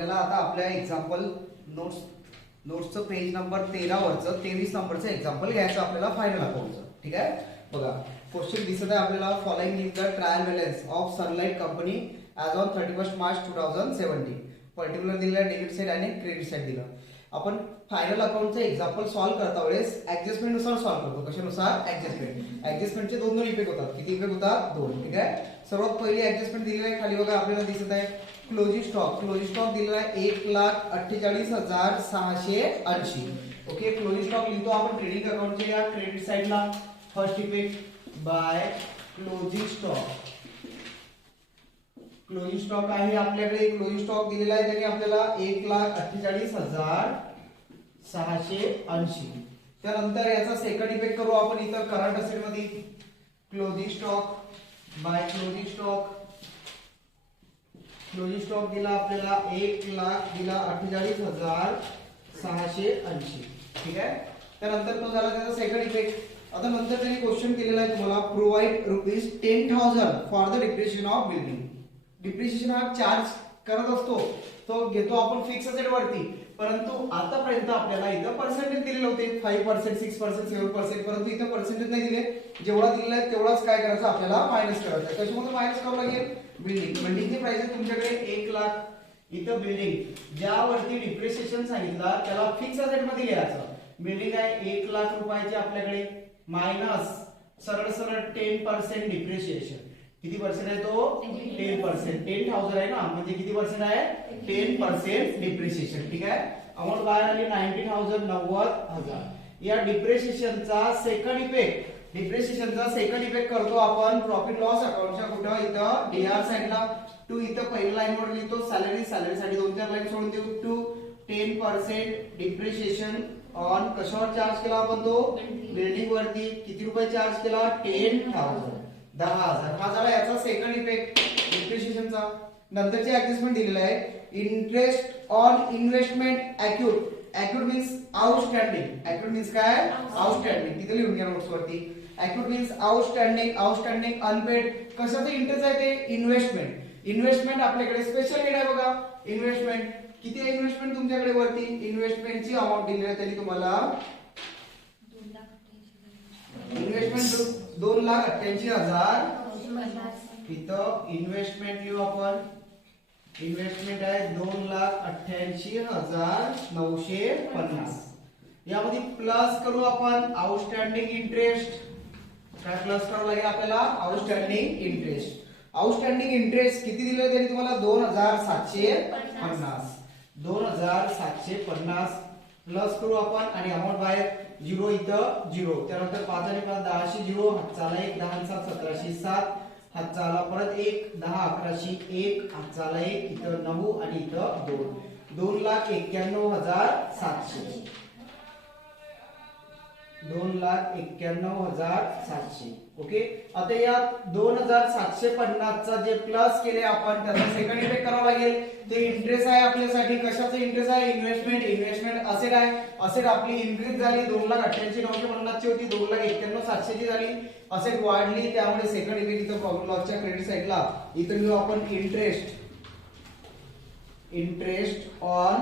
आपल्याला आता आपल्या एक्झाम्पल नोट्सचं पेज नंबर 13 वरचं 23 नंबरचं एक्झाम्पल घ्यायचं आपल्याला फायनल अकाउंटचं. ठीक आहे, बघा क्वेश्चन दिसत आहे आपल्याला. Following is the trial balance of sunlight company as on 31 March 2017. Particular दिलेला डेबिट साइड आणि क्रेडिट साइड दिलं. आपण फायनल अकाउंटचं एक्झाम्पल सॉल्व्ह करता वेळेस ऍडजस्टमेंट नुसार सॉल्व्ह करतो. कशानुसार? ऍडजस्टमेंटचे दोन इफेक्ट होतात. किती इफेक्ट होतात? दोन. ठीक आहे, सर्वात पहिली ऍडजस्टमेंट दिलेली आहे खाली बघा आपल्याला दिसत आहे क्लोजिंग स्टॉक दिलेला आहे 1,48,680. ओके, क्लोजिंग स्टॉक लिहितो आपण ट्रेडिंग अकाउंटच्या या क्रेडिट साइडला. First effect by closing stock आहे आपल्याकडे. क्लोजिंग स्टॉक दिलेला आहे त्याने आपल्याला 1,48,680. त्यानंतर याचा सेकंड इफेक्ट करू आपण इथं करंट असेट मध्ये. Closing stock by closing stock दिला आपल्याला 1,48,680. ठीक आहे, त्यानंतर तो झाला त्याचा सेकंड इफेक्ट. आता नंतर त्यांनी क्वेश्चन केलेला आहे तुम्हाला provide ₹10,000 for the depreciation of building. Depreciation हा चार्ज करत असतो तो घेतो आपण फिक्स असेट वरती, परंतु आतापर्यंत आपल्याला इथं पर्सेंटेज दिलेले होते 5%, 6%, 7%, परंतु इथं पर्सेंटेज नाही दिले. जेवढा दिलेला आहे तेवढाच काय करायचं आपल्याला मायनस करायचं. कशामध्ये मायनस करावं लागेल? बिल्डिंगची प्राइस आहे तुमच्याकडे 1,00,000. इथं बिल्डिंग ज्यावरती डिप्रिशिएशन सांगितलं त्याला फिक्स असेट मध्ये लिहायचं. बिल्डिंग आहे 1,00,000 रुपयाची आपल्याकडे मायनस सरळ 10% डिप्रिशिएशन. किती पर्सेंट आहे तो? 10%. 10,000 आहे ना, म्हणजे किती पर्सेंट आहे? 10% डिप्रिशिएशन. ठीक आहे, अमाऊंट बाहेर आली 90,000, 90,000. या डिप्रिशिएशनचा सेकंड इफेक्ट करतो आपण प्रॉफिट लॉस अकाउंटच्या कुठं? इथं डीआर साइडला. टू इथं पहिल्या लाईन वर लिहितो सॅलरी साठी 2-4 लाईन सोडून देऊ. टू 10% डिप्रिशिएशन ऑन कशावर चार्ज केला आपण? तो बिल्डिंग वरती. किती रुपये चार्ज केला? 10,000. 10,000 हा झाला याचा सेकंड इफेक्ट डिप्रिशिएशनचा. नंतरची ऍडजस्टमेंट दिलेला आहे interest on investment accrued means outstanding. Accrued means काय? आउटस्टँडिंग. तिथे लिहून घ्या नोट्स वरती. Accrued means outstanding unpaid. कशाचं इंटरेस्ट आहे ते? इन्व्हेस्टमेंट आपल्याकडे स्पेशल हेड आहे बघा इन्व्हेस्टमेंट. किती आहे इन्व्हेस्टमेंट तुमच्याकडे वरती? इन्व्हेस्टमेंटची अमाऊंट दिलेली आहे त्यांनी तुम्हाला. इन्व्हेस्टमेंट 2,88,000. इथं इन्व्हेस्टमेंट लिहू आपण. इन्व्हेस्टमेंट आहे 2,88,950. यामध्ये प्लस करू आपण आउटस्टँडिंग इंटरेस्ट. काय प्लस करावं लागेल आपल्याला? आउटस्टँडिंग इंटरेस्ट किती दिलं त्यांनी तुम्हाला? 2,750. 2,750 प्लस करू आपण आणि अमाऊंट बाहेर 0 इथं 0. त्यानंतर 5 आणि 5 10शी 0. हातचाला 1 10 7 17शी 7. हातचाला परत 1 10 11शी 1. हातचाला 1 इथं 9 आणि इथं 2. 2,91,700. 2,91,700. ओके, आता या 2,750 चा जे प्लस केले आपण त्याचा सेकंड इफेक्ट करावा लागेल. ते इंटरेस्ट आहे आपल्यासाठी. कशाचं इंटरेस्ट आहे? इन्व्हेस्टमेंट असेट आहे. असेट आपली इन्क्रीज झाली 2,88,950 ची होती 2,91,700 ची झाली. असेट वाढली त्यामुळे सेकंड इफेक्ट इथं प्रॉफिट लॉसच्या क्रेडिट साइडला इथं लिहू आपण इंटरेस्ट ऑन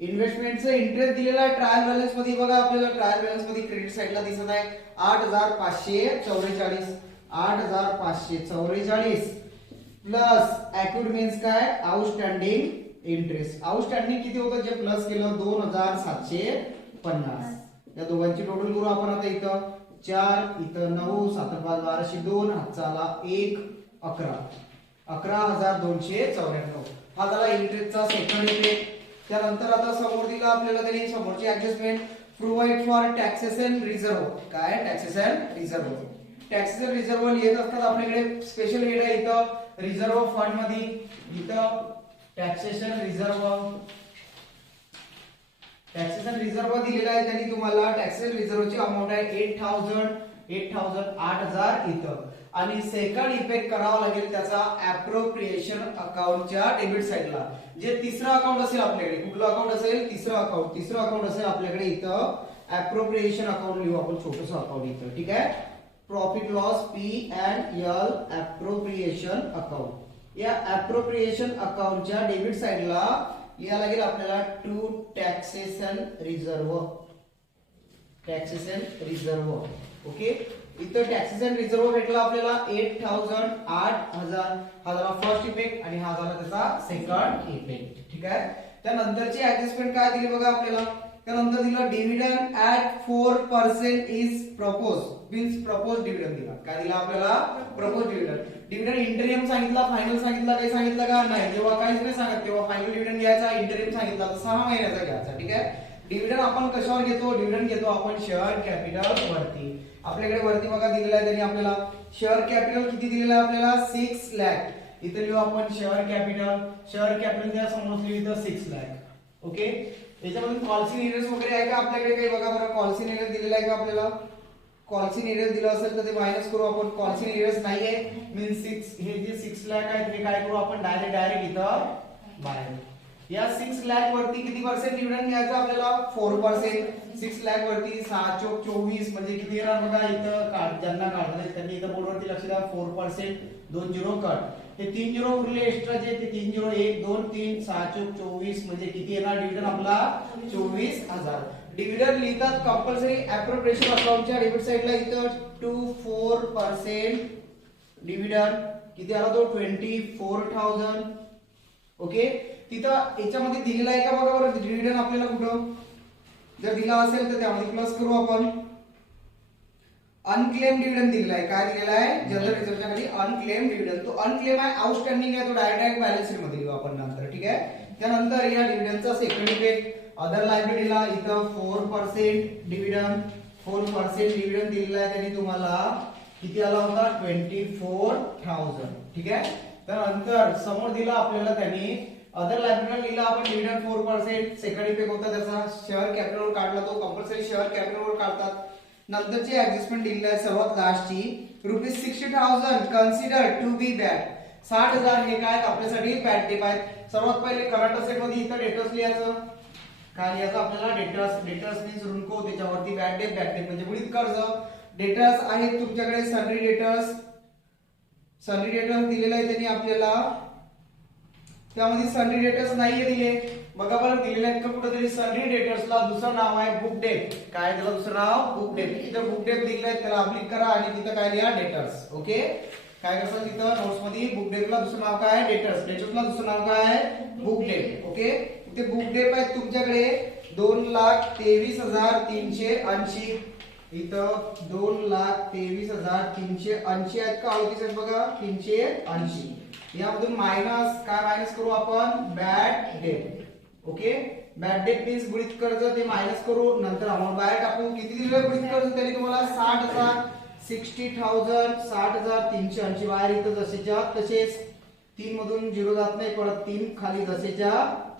इन्व्हेस्टमेंटचं इंटरेस्ट दिलेला आहे ट्रायल बॅलन्स मध्ये. बघा आपल्याला ट्रायल बॅलन्स मध्ये क्रेडिट साइडला दिसत आहे 8,544. 8,544 प्लस अॅक्यूट मीन्स काय? Outstanding interest. आउटस्टँडिंग किती होतं जे प्लस केलं? 2,750. या दोघांची टोटल करू आपण आता. इथं 4 इथं 9 7 5 12शी 2. हातचाला 1 11. 11,294. हा झाला इंटरेस्टचा सेकंड इफेक्ट. त्यानंतर आता समोर दिला आपल्याला त्यांनी समोरची adjustment provide for taxation reserve. काय? टॅक्सेशन रिझर्व्ह लिहित असतात आपल्याकडे स्पेशल हेड आहे इथं रिझर्व्ह फंड मध्ये. इथं टॅक्सेशन रिझर्व्ह दिलेला आहे त्यांनी तुम्हाला. टॅक्सेशन रिझर्व्हची अमाऊंट आहे 8,000 8,000 इथं. आणि सेकंड इफेक्ट करावा लागेल त्याचा अप्रोप्रिएशन अकाउंटच्या डेबिट साइडला. जे तिसरं अकाउंट असेल आपल्याकडे, कुठलं अकाउंट असेल? तिसरं अकाउंट असेल आपल्याकडे. इथं अप्रोप्रिएशन अकाउंट लिहू आपण छोटंसं अकाउंट इथं. ठीक आहे, profit loss P&L appropriation account. या अप्रोप्रिएशन अकाउंटच्या डेबिट साइडला लिहायला लागेल आपल्याला to taxation reserve. Taxation reserve. Okay, इथं टॅक्सेशन रिझर्व भेटला आपल्याला 8000, 8000. हा झाला फर्स्ट इफेक्ट आणि हा झाला त्याचा सेकंड इफेक्ट. ठीक आहे. त्यानंतरची ऍडजस्टमेंट काय दिली बघा आपल्याला. त्यानंतर दिलं dividend at 4% is propose. Means propose dividend दिला. काय दिला आपल्याला? Propose dividend. डिव्हिडंड इंटरियम सांगितला, फायनल सांगितला, काही सांगितलं का? नाही. जेव्हा काहीच नाही सांगत तेव्हा फायनल डिव्हिडंड घ्यायचा, इंटरियम सांगितला तर 6 महिन्याचा घ्यायचा. ठीक आहे. डिव्हिडंड आपण कशावर घेतो? डिव्हिडंड घेतो आपण शेअर कॅपिटल वरती. आपल्याकडे वरती बघा दिलेला आहे त्यांनी आपल्याला शेअर कॅपिटल किती दिलेलं आहे आपल्याला? 6 लाख. इथे लिहू आपण शेअर कॅपिटल. शेअर कॅपिटल द्या समोर इथं 6 लाख. ओके, याच्यामध्ये कॉल्सिन एरियर्स वगैरे आहे का आपल्याकडे? काही बघा बरं, कॉल्सिन एरियर दिलेला आहे का आपल्याला? कॉल्सिन एरियर दिलं असेल तर ते मायनस करू आपण. कॉल्सिन एरियर्स नाहीये, मीन्स 6. हे जे 6 लाख आहेत ते काय करू आपण? डायरेक्ट इथं बाहेर. या 6 लाख वरती किती पर्सेंट डिव्हिडंड घ्यायचं आपल्याला? 4%. 6 लाख वरती 6 चोक 24 म्हणजे किती येणार बघा इथं. ज्यांना काढलं त्यांनी इथं बोर्डवरती लक्ष द्या. 4%, 2 झिरो कट. हे 3 झिरो उरले एक्स्ट्रा जे ते 3 झिरो 1 2 3 6 चोक 24 म्हणजे किती येणार डिव्हिडंड आपला? 24,000. डिव्हिडंड लिहितात कंपल्सरी अप्रोप्रिएशन अकाउंटच्या डेबिट साइडला इथं 4% डिव्हिडंड किती आला तो? 24,000. ओके, तिथं याच्यामध्ये दिलेला आहे का बघा बरं डिव्हिडंड आपल्याला कुठं? जर दिला असेल तर त्यामध्ये प्लस करू आपण. अनक्लेम डिव्हिडंड दिलेला आहे. काय दिलेला आहे? जनरल रिझर्वच्या खाली अनक्लेम डिव्हिडंड. तो अनक्लेम आहे, आउटस्टँडिंग आहे, तो डायरेक्ट बॅलन्स शीट मध्ये लिहू आपण नंतर. ठीक आहे. त्यानंतर या डिव्हिडंडचा सेकंड इफेक्ट अदर लायबिलिटीला इथं 4% डिव्हिडंड. 4% डिव्हिडंड दिलेला आहे त्यांनी तुम्हाला. किती आला होता? 24,000. ठीक आहे. त्यानंतर समोर दिला आपल्याला त्यांनी अदर लायबिलिटीला लिहिला आपण डिव्हिडंड 4%. सेकंड इफेक्ट होता त्याचा शेअर कॅपिटलवर काढला, तो कंपल्सरी शेअर कॅपिटलवर काढतात. नंतरची ऍडजस्टमेंट दिलेली आहे सर्वात लास्टची ₹60,000 कन्सिडर टू बी बॅड. 60,000 हे काय आपल्यासाठी बॅड डेट आहेत. सर्वात पहिले करंट असेट मध्ये इथं डेटर्स लिहायचं. काय लिहायचं आपल्याला? डेटर्स. डेटर्स मीन्स ऋणको, त्याच्यावरती बॅड डेट. बॅड डेट म्हणजे बुडीत कर्ज. डेटर्स आहेत तुमच्याकडे सनरी डेटर्स. सनरी डेटर्स दिलेला आहे त्यांनी आपल्याला. त्यामध्ये सनरी डेटर्स नाहीये दिले बघा बरं. दिलेले आहेत का कुठेतरी? सनरी डेटर्सला दुसरं नाव आहे बुक डेट. काय त्याला दुसरं नाव? Book debt. इथं बुक डेट दिलेलं आहे त्याला क्लिक करा आणि तिथं काय लिहा? डेटर्स. ओके, काय करतात तिथं नोट्स मध्ये? बुक डेटला दुसरं नाव काय आहे? डेटर्स. डेटर्सला दुसरं नाव काय आहे? Book debt. ओके, इथे बुक डेट आहे तुमच्याकडे 2,23,380. इथं 2,23,380 आहेत का? 38 आहेत बघा. 380. यामधून मायनस काय मायनस करू आपण? Bad debt. Okay, bad debt means बुडीत कर्ज, ते मायनस करू. नंतर अमाउंट बाहेर टाकू. किती दिलं बुडीत कर्ज? तरी तुम्हाला 60,000. 60,000 60,380 बाहेर इथं जसेच्या तसेच. 3 मधून 0 जात नाही, परत 3 खाली जसेच्या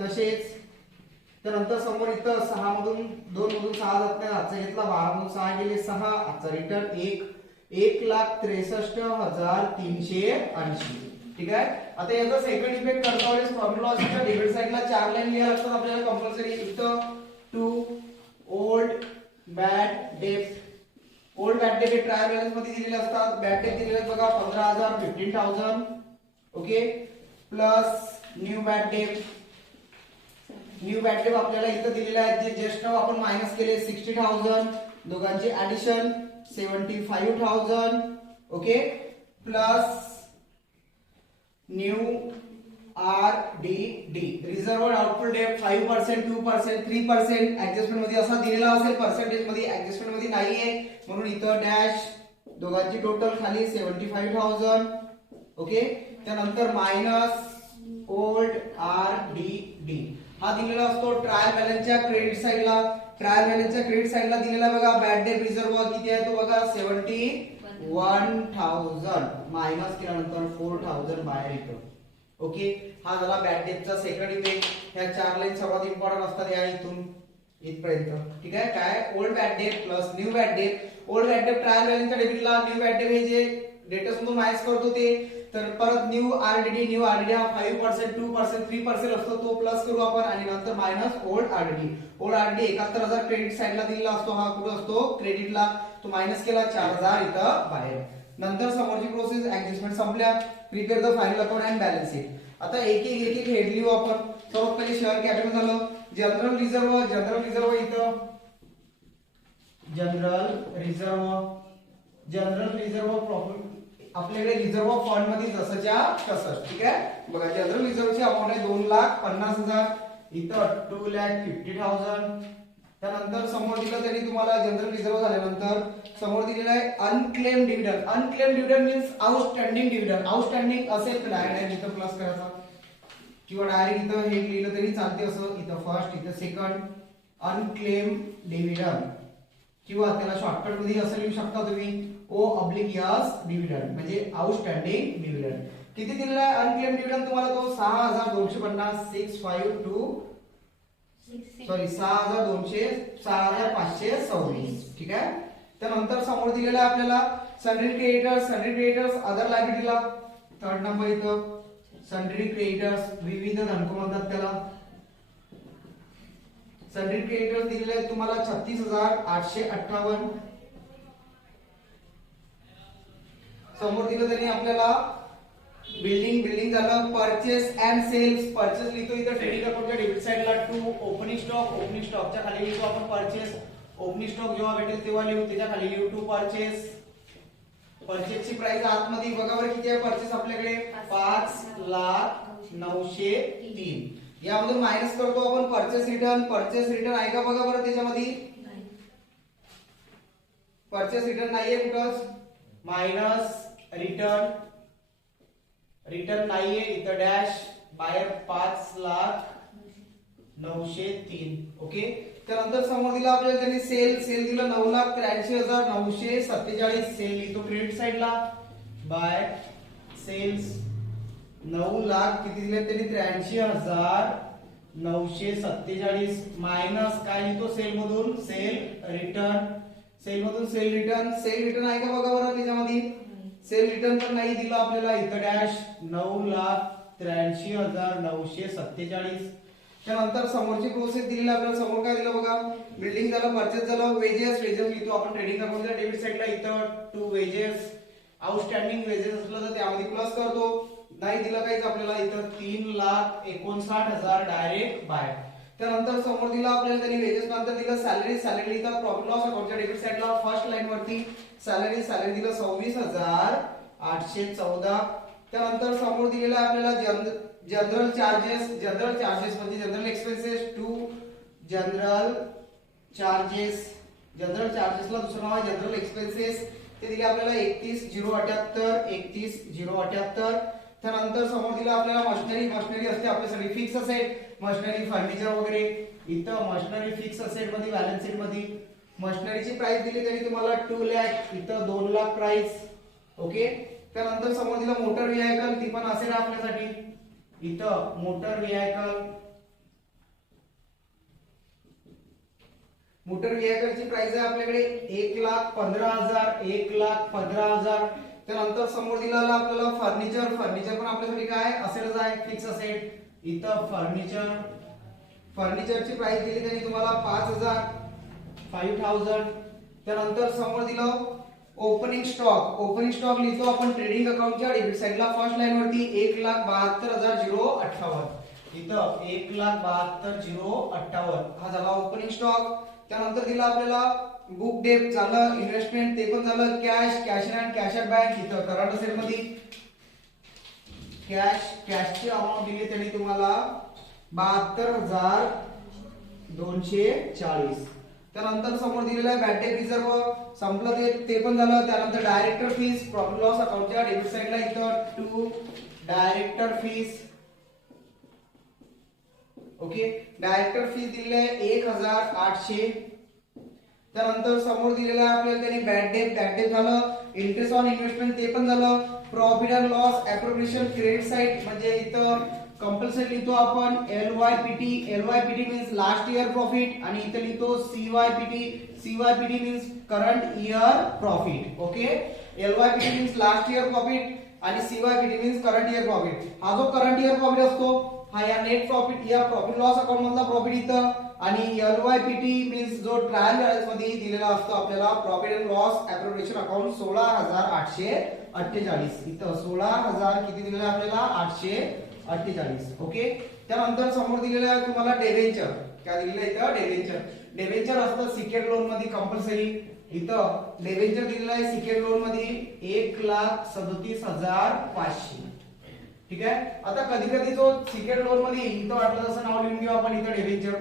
तसेच. त्यानंतर समोर इथं 6 मधून 2 मधून 6 जात नाही, आजचा घेतला. 12 मधून 6 गेले 6. आजचा रिटर्न 1,63,380. ठीक आहे. आता याचा सेकंड इफेक्ट करता वेळेस फॉर्म्युला असतो डेबिट साइडला 4 लाईन लिहायला लागतात आपल्याला कंपल्सरी. इथं to old bad debt. Old bad debt trial balance मध्ये दिलेले असतात. बॅड डेट दिलेले आहेत बघा 15,000 15,000. Okay, plus new bad debt. New bad debt आपल्याला इथं दिलेले आहेत जे जस्ट नाव आपण मायनस केले 60,000. दोघांचे addition 75,000. Okay, plus new RDD. Reserved output debt 5%, 2%, 3% adjustment मध्ये असा दिलेला असेल. पर्सेंटेज मध्ये ऍडजस्टमेंट मध्ये नाहीये म्हणून इथं डॅश. दोघांची टोटल खाली 75,000. ओके, त्यानंतर मायनस ओल्ड RDD. हा दिलेला असतो ट्रायल बॅलन्सच्या क्रेडिट साइडला. ट्रायल बॅलन्सच्या क्रेडिट साइडला दिलेला बघा बॅड डेट रिझर्व किती आहे तो बघा 71,000. मायनस केल्यानंतर 4,000 बाहेर येतो. ओके, हा झाला बॅड डेटचा सेकंड इफेक्ट. ह्या 4 लाईन सर्वात इम्पॉर्टंट असतात या इथून इथपर्यंत. ठीक आहे. काय? Old bad debt plus new bad debt. Old bad debt trial बॅलन्सच्या डेबिटला, न्यू बॅड डेट हे जे डेटर्स मधून मायनस करतो ते. तर परत न्यू RDD. न्यू RDD हा 5%, 2%, 3% असतो, तो प्लस करू आपण आणि नंतर minus old RDD. Old RDD 71,000 credit साइडला दिलेला असतो. हा कुठे असतो? क्रेडिटला. तो मायनस केला 4,000 इथं बाहेर. नंतर समोरची प्रोसेस ऍडजस्टमेंट संपल्या. Prepare the final account and balance sheet. आता एक एक हेड लिहू आपण. सर्वात पहिले शेअर कॅपिटल झालं. जनरल रिझर्व इथं जनरल रिझर्व प्रॉफिट आपल्याकडे रिझर्व फंड मध्ये जसंच्या तसं. ठीक आहे. बघा जनरल रिझर्वची अमाउंट आहे 2,50,000. इथं 2,50,000. त्यानंतर समोर दिलं तरी तुम्हाला जनरल रिझर्व झाल्यानंतर समोर दिलेलं आहे unclaim dividend. Unclaim dividend means outstanding dividend. Outstanding असेल तर डायरेक्ट इथं प्लस करायचा किंवा डायरेक्ट इथं हे लिहिलं तरी चालते. असं इथं फर्स्ट इथं सेकंड अनक्लेम डिव्हिडंड किंवा त्याला शॉर्टकट मध्ये असं लिहू शकता तुम्ही O/S डिव्हिडंड म्हणजे आउटस्टँडिंग डिव्हिडंड. किती दिलेला आहे अनक्लेम डिव्हिडंड तुम्हाला तो 6,250 6,526. ठीक आहे. त्यानंतर समोर दिलेला आहे आपल्याला सन्ड्री क्रेडिटर्स अदर लायबिलिटीला थर्ड नंबर इथं सन्ड्री क्रेडिटर्स विविध धनको म्हणतात त्याला. सन्ड्री क्रेडिटर्स दिलेले आहेत तुम्हाला 36,858. समोर दिलं त्यांनी आपल्याला बिल्डिंग झालं. Purchase and cells. परचेस लिहितो इथं ट्रेडिंग अकाउंटच्या डेबिट साइडला. टू ओपनिंग स्टॉकच्या खाली लिहितो आपण परचेस. ओपनिंग स्टॉक जेव्हा भेटेल तेव्हा लिहू, त्याच्या खाली लिहू टू परचेस. परचेसची प्राइस आतमध्ये बघा बरं किती आहे परचेस आपल्याकडे 5,09,03. यामधून मायनस करतो आपण परचेस रिटर्न आहे का बघा बरं त्याच्यामध्ये. परचेस रिटर्न नाहीये कुठंच. मायनस रिटर्न नाहीये इथं डॅश बाहेर 5,09,03. ओके. त्यानंतर समोर दिला आपल्याला त्यांनी सेल दिलं 9,83,947. सेल लिहितो क्रेडिट साइडला बाय सेल्स 9 लाख किती दिले त्यांनी 83,947 मायनस काय लिहितो सेल मधून सेल रिटर्न आहे का बघा बरं त्याच्यामध्ये. सेल रिटर्न पण नाही दिलं आपल्याला इथं डॅश 9,83,947. त्यानंतर समोरची प्रोसेस दिलेली आपल्याला. समोर काय दिलं बघा बिल्डिंग झालं परचेस झालं. वेजेस लिहितो आपण ट्रेडिंग अकाउंटच्या डेबिट साइडला इथं टू वेजेस. आउटस्टँडिंग वेजेस असलं तर त्यामध्ये प्लस करतो. नाही दिलं काहीच आपल्याला इथं 3,59,000 डायरेक्ट बाय. त्यानंतर समोर दिला आपल्याला त्यांनी वेजेस नंतर दिलं सॅलरी लिहितात प्रॉफिट लॉस अकाउंटच्या डेबिट साइडला फर्स्ट लाईन वरती सॅलरी दिलं 26,814. त्यानंतर समोर दिलेला आपल्याला जनरल चार्जेस म्हणजे जनरल एक्सपेन्सेस टू जनरल चार्जेसला दुसरं नाव आहे जनरल एक्सपेन्सेस. ते दिले आपल्याला 31,078. त्यानंतर समोर दिला आपल्याला मशिनरी असते आपल्यासाठी फिक्स असेट मशिनरी फर्निचर वगैरे. इथं मशिनरी फिक्स असेट मध्ये बॅलन्स शीट मध्ये मशिनरीची प्राइस दिली तरी तुम्हाला 2 लाख इथं 2 लाख प्राइस. ओके. त्यानंतर समोर दिला मोटर व्हेइकल ती पण असेल आपल्यासाठी. इथं मोटर व्हेइकलची प्राइस आहे आपल्याकडे 1,15,000. त्यानंतर समोर दिलेला आपल्याला फर्निचर पण आपल्यासाठी काय असेलच आहे फिक्स असेट. इथं फर्निचरची प्राइस दिली तरी तुम्हाला 5,000. त्यानंतर समोर दिलं ओपनिंग स्टॉक लिहितो आपण ट्रेडिंग अकाउंटच्या डेबिट साइडला फर्स्ट लाईन वरती 1,72,058. इथं 1,72,058 हा झाला ओपनिंग स्टॉक. त्यानंतर दिला आपल्याला बुक डेप झालं इन्व्हेस्टमेंट ते पण झालं. कॅश ॲट बँक इथं करंट असेट मध्ये कॅशची अमाउंट दिली त्यांनी तुम्हाला 72,240. त्यानंतर समोर दिलेला आहे बॅड डेट रिझर्व संपलं ते पण झालं. त्यानंतर डायरेक्टर फीस प्रॉफिट लॉस अकाउंटच्या डेबिट साइडला इथं to director fees. Okay. Director fees दिलेली आहे 1,800. त्यानंतर समोर दिलेला आहे आपल्याला त्यांनी बॅड डेट झालं. इंटरेस्ट ऑन इन्व्हेस्टमेंट ते पण झालं. Profit and loss appropriation credit side म्हणजे इथं कंपल्सरी लिहितो आपण LYPT means last year profit आणि इथे लिहितो CYPT means current year profit. Okay. LYPT means last year profit आणि CYPT means current year profit. हा जो करंट इयर प्रॉफिट असतो हा या नेट प्रॉफिट या प्रॉफिट लॉस अकाउंट मधला प्रॉफिट इथं आणि LYPT मीन्स जो ट्रायल बॅलन्स मध्ये दिलेला असतो आपल्याला profit and loss appropriation account 16,848 इथं 16,000 किती दिलेलं आहे आपल्याला 848. ओके. त्यानंतर समोर दिलेलं आहे तुम्हाला डेबेंचर. काय दिलेलं आहे इथं डेबेंचर. डेबेंचर असतं सिक्युअर्ड लोन मध्ये कंपल्सरी. इथं डेबेंचर दिलेलं आहे सिक्युअर्ड लोन मध्ये 1,37,500. ठीक आहे. आता कधी कधी जो सिक्युअर्ड लोन मध्ये इथं वाटलं तसं नाव लिहून घेऊ आपण इथं डेबेंचर.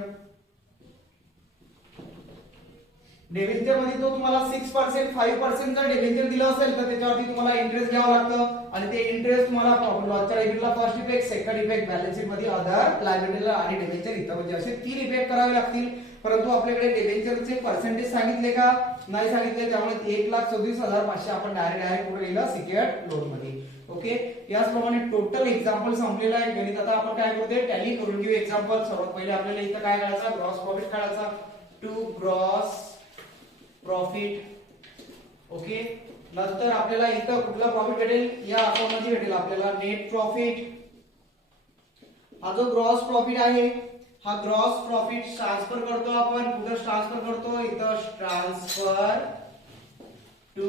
डेबेंचर मध्ये तो तुम्हाला 6% 5% जर डेबेंचर दिलं असेल तर त्याच्यावरती तुम्हाला इंटरेस्ट घ्यावं लागतं आणि ते इंटरेस्ट तुम्हाला प्रॉफिट लॉसच्या डेबिटला first effect, second effect, balance sheet मध्ये अदर लायबिलिटीला आणि डेबेंचर इथं म्हणजे असे 3 इफेक्ट करावे लागतील. परंतु आपल्याकडे डेबेंचरचे पर्सेंटेज सांगितले का नाही सांगितले, त्यामुळे 1,34,500 आपण डायरेक्ट कुठे लिहिलं सिक्युअर्ड लोन मध्ये. ओके. याचप्रमाणे टोटल एक्झाम्पल संपलेला आहे गणित. आता आपण काय करतोय टॅली करून घेऊ एक्झाम्पल. सर्वात पहिले आपल्याला इथं काय काढायचा ग्रॉस प्रॉफिट काढायचा. To gross profit. ओके. नंतर आपल्याला इथं कुठला प्रॉफिट भेटेल या अकाउंट मध्ये भेटेल आपल्याला नेट प्रॉफिट. हा जो ग्रॉस प्रॉफिट आहे हा ग्रॉस प्रॉफिट ट्रान्सफर करतो आपण. कुठं ट्रान्सफर करतो इथं transfer to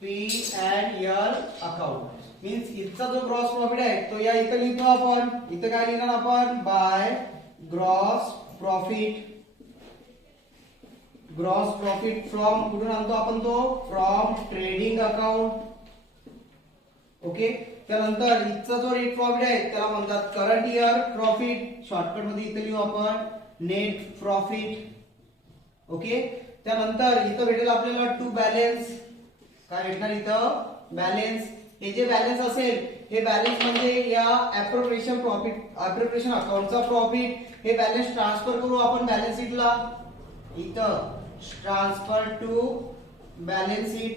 P&L account. Means इथचा जो ग्रॉस प्रॉफिट आहे तो या इथं लिहितो आपण. इथं काय लिहिणार आपण by gross profit. Gross profit from कुठून आणतो आपण तो फ्रॉम ट्रेडिंग अकाउंट. ओके. त्यानंतर इथचा जो नेट प्रॉफिट आहे त्याला म्हणतात करंट इयर प्रॉफिट. शॉर्टकट मध्ये इथे लिहू आपण नेट प्रॉफिट. ओके. त्यानंतर इथं भेटेल आपल्याला टू बॅलन्स. काय भेटणार इथं बॅलन्स. हे जे बॅलन्स असेल हे बॅलन्स म्हणजे या अप्रोप्रिएशन प्रॉफिट अप्रोप्रिएशन अकाउंटचा प्रॉफिट. हे बॅलन्स ट्रान्सफर करू आपण बॅलन्स शीटला. इथं transfer to balance sheet.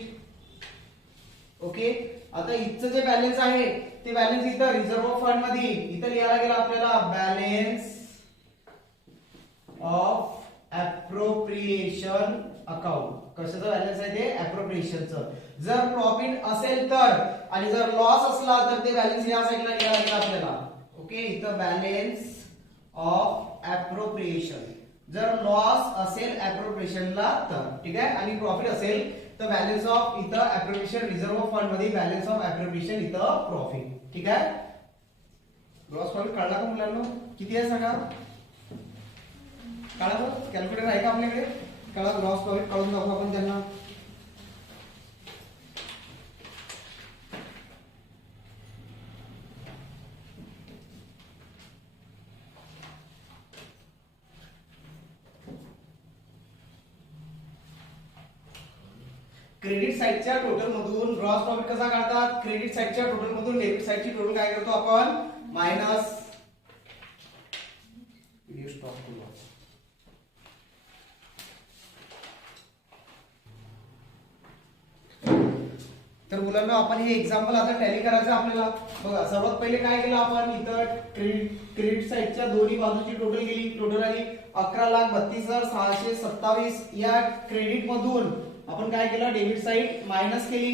Okay. आता इथचं जे बॅलन्स आहे ते बॅलन्स इथं रिझर्व्ह फंड मध्ये इथं लिहायला गेला आपल्याला बॅलन्स ऑफ अप्रोप्रिएशन अकाउंट. कशाचं बॅलन्स आहे ते अप्रोप्रिएशनचं. जर प्रॉफिट असेल तर आणि जर लॉस असला तर ते बॅलन्स या साइडला लिहायला गेला आपल्याला. ओके. इथं बॅलन्स ऑफ अप्रोप्रिएशन. जर लॉस असेल अप्रोप्रिएशनला तर ठीक आहे आणि प्रॉफिट असेल तर बॅलन्स ऑफ इथं अप्रोप्रिएशन रिझर्व्ह फंड मध्ये बॅलन्स ऑफ अप्रोप्रिएशन इथं प्रॉफिट. ठीक आहे. ग्रॉस प्रॉफिट काढला का मुलांना किती आहे सांगा. काढा. कॅल्क्युलेटर आहे का आपल्याकडे. काढा ग्रॉस प्रॉफिट काढून दाखवू आपण त्यांना. क्रेडिट साइडच्या टोटल मधून ग्रॉस प्रॉफिट कसा काढतात. क्रेडिट साइडच्या टोटल मधून डेबिट साइडची टोटल काय करतो आपण मायनस. व्हिडिओ स्टॉप करू. तर मुलांना आपण हे एक्झाम्पल आता टॅली करायचं आपल्याला. बघा सर्वात पहिले काय केलं आपण इथं क्रेडिट साइडच्या दोन्ही बाजूची टोटल गेली. टोटल आली 11,32,627. या क्रेडिट मधून आपण काय केलं डेबिट साइड मायनस केली.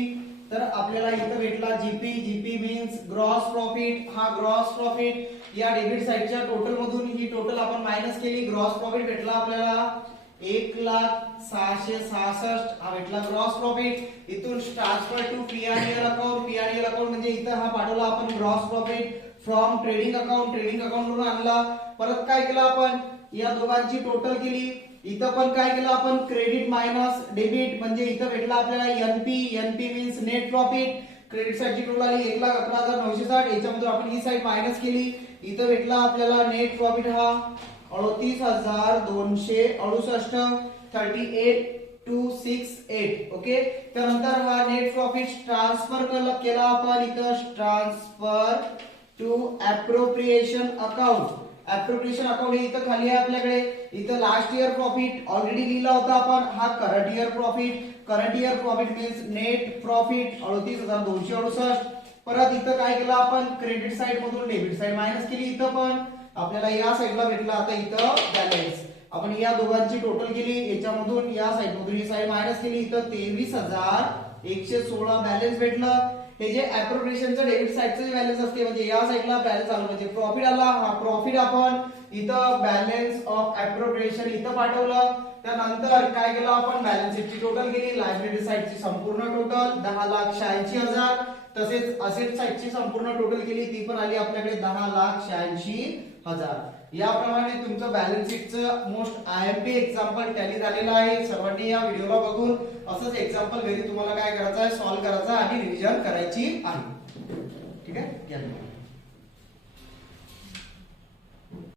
तर आपल्याला इथं भेटला GP. GP means gross profit. हा ग्रॉस प्रॉफिट या डेबिट साइडच्या टोटल मधून ही टोटल आपण मायनस केली. ग्रॉस प्रॉफिट भेटला आपल्याला 1,666. हा भेटला ग्रॉस प्रॉफिट. इथून transfer to P&L account. P&L account म्हणजे इथं हा पाठवला आपण gross profit from trading account. Trading account वरून आणला. परत काय केलं आपण या दोघांची टोटल केली. इथं पण काय केलं आपण क्रेडिट मायनस डेबिट म्हणजे इथं भेटला आपल्याला NP. NP means net profit. Credit साइडची टोटल आली 1,11,960. याच्यामधून आपण ही साइड मायनस केली. इथं भेटला आपल्याला नेट प्रॉफिट हा 38,268. 38,268. ओके. त्यानंतर हा नेट प्रॉफिट ट्रान्सफर केला आपण इथं transfer to appropriation account. Appropriation account इथं खाली आहे आपल्याकडे. इथं लास्ट इयर प्रॉफिट ऑलरेडी लिहिला होता आपण. हा current year profit. Current year profit means net profit 38,268. परत इथं काय केलं आपण क्रेडिट साइड मधून डेबिट साइड मायनस केली. इथं पण आपल्याला या साइडला भेटला आता इथं बॅलन्स. आपण या दोघांची टोटल केली. याच्यामधून या साइड मधून ही साइड मायनस केली. इथं 23,116 बॅलन्स भेटलं. हे जे अप्रोप्रिएशनचं डेबिट साईडचं बॅलन्स असते म्हणजे या साईडला बॅलन्स आला म्हणजे प्रॉफिट आला, हा प्रॉफिट आपण इथं बॅलन्स ऑफ अप्रोप्रिएशन इथं पाठवलं. त्यानंतर काय केलं आपण बॅलन्स शीटची टोटल केली, लायबिलिटी साईडची संपूर्ण टोटल 10,86,000, तसेच असेट साईडची संपूर्ण टोटल केली ती पण आली आपल्याकडे 10,86,000. याप्रमाणे तुमचं बॅलन्स शीटचं मोस्ट आयएमपी एक्झाम्पल टॅली झालेलं आहे. सर्वांनी या व्हिडिओला बघून असंच एक्झाम्पल घरी तुम्हाला काय करायचं आहे, सॉल्व्ह करायचं आणि रिव्हिजन करायची आहे. ठीक आहे.